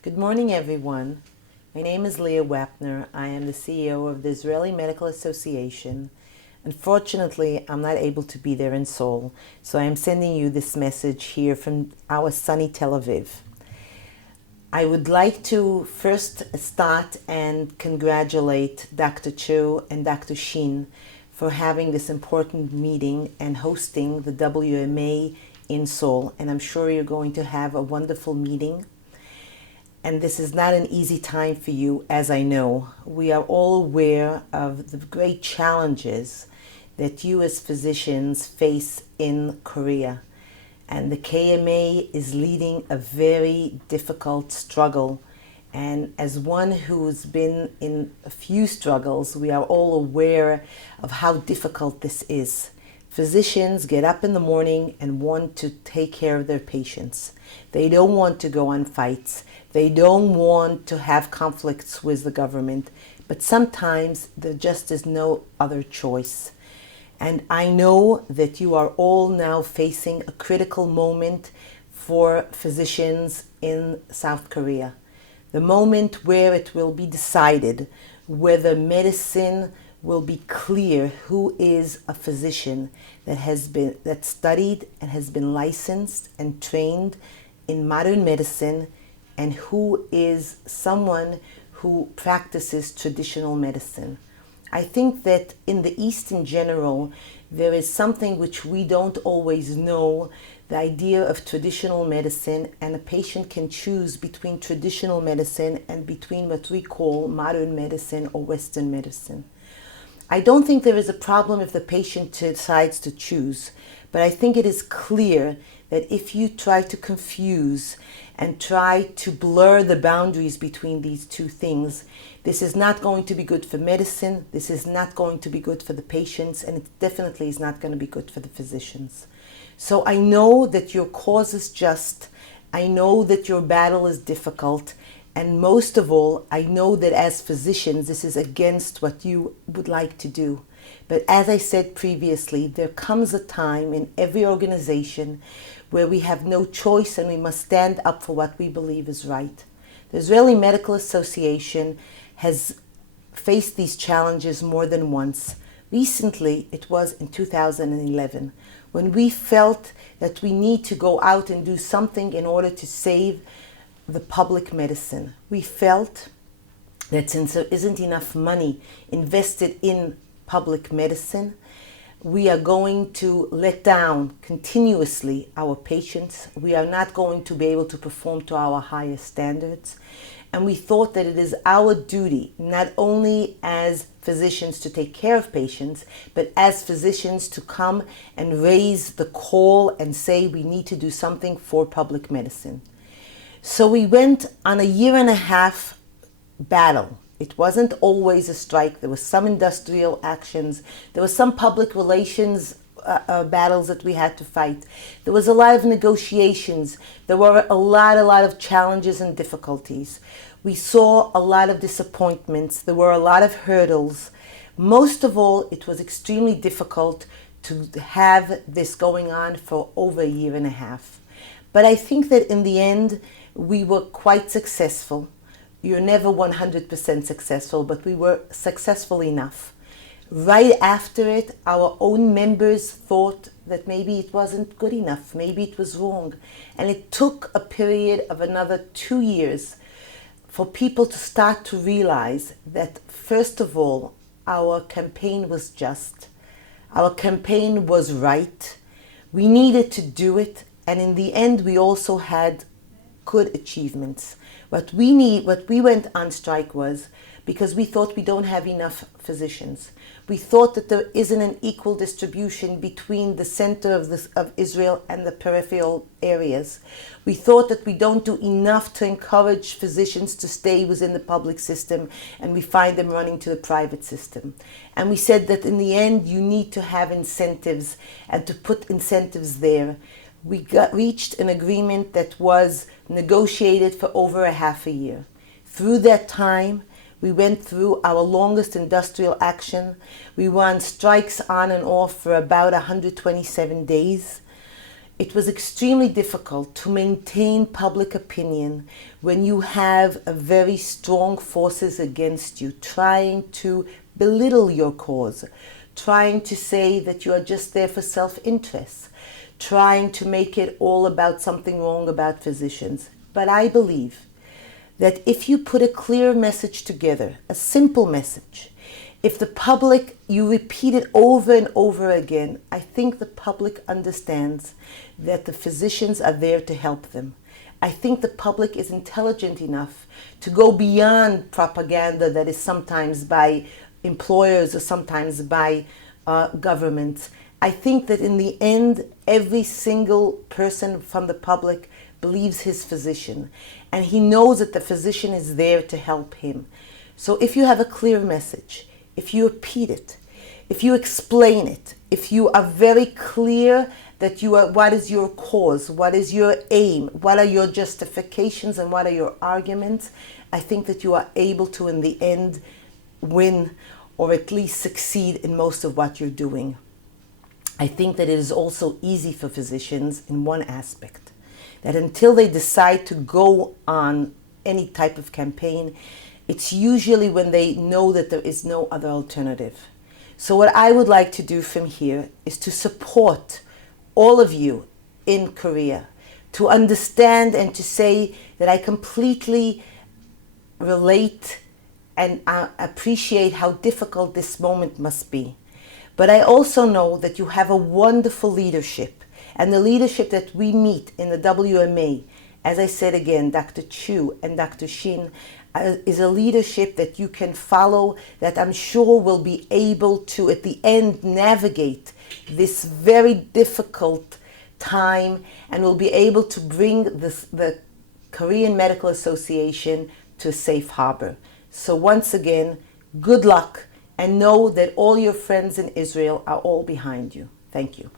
Good morning, everyone. My name is Leah Wapner. I am the CEO of the Israeli Medical Association. Unfortunately, I'm not able to be there in Seoul, so I am sending you this message here from our sunny Tel Aviv. I would like to first start and congratulate Dr. Chu and Dr. Shin for having this important meeting and hosting the WMA in Seoul. And I'm sure you're going to have a wonderful meeting. And this is not an easy time for you, as I know. We are all aware of the great challenges that you as physicians face in Korea. And the KMA is leading a very difficult struggle. And as one who's been in a few struggles, we are all aware of how difficult this is. Physicians get up in the morning and want to take care of their patients. They don't want to go on fights. They don't want to have conflicts with the government. But sometimes there just is no other choice. And I know that you are all now facing a critical moment for physicians in South Korea. The moment where it will be decided whether medicine will be clear who is a physician that studied and has been licensed and trained in modern medicine, and who is someone who practices traditional medicine. I think that in the East in general, there is something which we don't always know, the idea of traditional medicine, and a patient can choose between traditional medicine and between what we call modern medicine or Western medicine. I don't think there is a problem if the patient decides to choose, but I think it is clear that if you try to confuse and try to blur the boundaries between these two things, this is not going to be good for medicine, this is not going to be good for the patients, and it definitely is not going to be good for the physicians. So I know that your cause is just, I know that your battle is difficult, and most of all, I know that as physicians, this is against what you would like to do. But as I said previously, there comes a time in every organization where we have no choice and we must stand up for what we believe is right. The Israeli Medical Association has faced these challenges more than once. Recently, it was in 2011, when we felt that we need to go out and do something in order to save the public medicine. We felt that since there isn't enough money invested in public medicine, we are going to let down continuously our patients. We are not going to be able to perform to our highest standards. And we thought that it is our duty, not only as physicians to take care of patients, but as physicians to come and raise the call and say we need to do something for public medicine. So we went on a 1.5 year battle. It wasn't always a strike. There was some industrial actions. There was some public relations battles that we had to fight. There was a lot of negotiations. There were a lot of challenges and difficulties. We saw a lot of disappointments. There were a lot of hurdles. Most of all, it was extremely difficult to have this going on for over a 1.5 years. But I think that in the end, we were quite successful. You're never 100% successful, but we were successful enough. Right after it, our own members thought that maybe it wasn't good enough, maybe it was wrong. And it took a period of another 2 years for people to start to realize that, first of all, our campaign was just. Our campaign was right. We needed to do it. And in the end, we also had good achievements. What we went on strike was because we thought we don't have enough physicians. We thought that there isn't an equal distribution between the center of Israel and the peripheral areas. We thought that we don't do enough to encourage physicians to stay within the public system, and we find them running to the private system. And we said that in the end, you need to have incentives and to put incentives there. We reached an agreement that was negotiated for over a half a year. Through that time, we went through our longest industrial action. We were on strikes on and off for about 127 days. it was extremely difficult to maintain public opinion when you have a very strong forces against you trying to belittle your cause, trying to say that you are just there for self-interest, trying to make it all about something wrong about physicians. But I believe that if you put a clear message together, a simple message, if the public, you repeat it over and over again, I think the public understands that the physicians are there to help them. I think the public is intelligent enough to go beyond propaganda that is sometimes by employers or sometimes by governments. I think that in the end, every single person from the public believes his physician, and he knows that the physician is there to help him. So if you have a clear message, if you repeat it, if you explain it, if you are very clear that you are, what is your cause, what is your aim, what are your justifications and what are your arguments, I think that you are able to, in the end, win or at least succeed in most of what you're doing. I think that it is also easy for physicians in one aspect, that until they decide to go on any type of campaign, it's usually when they know that there is no other alternative. So what I would like to do from here is to support all of you in Korea, to understand and to say that I completely relate and appreciate how difficult this moment must be. But I also know that you have a wonderful leadership, and the leadership that we meet in the WMA, as I said again, Dr. Chu and Dr. Shin, is a leadership that you can follow, that I'm sure will be able to, at the end, navigate this very difficult time and will be able to bring the Korean Medical Association to a safe harbor. So once again, good luck, and know that all your friends in Israel are all behind you. Thank you.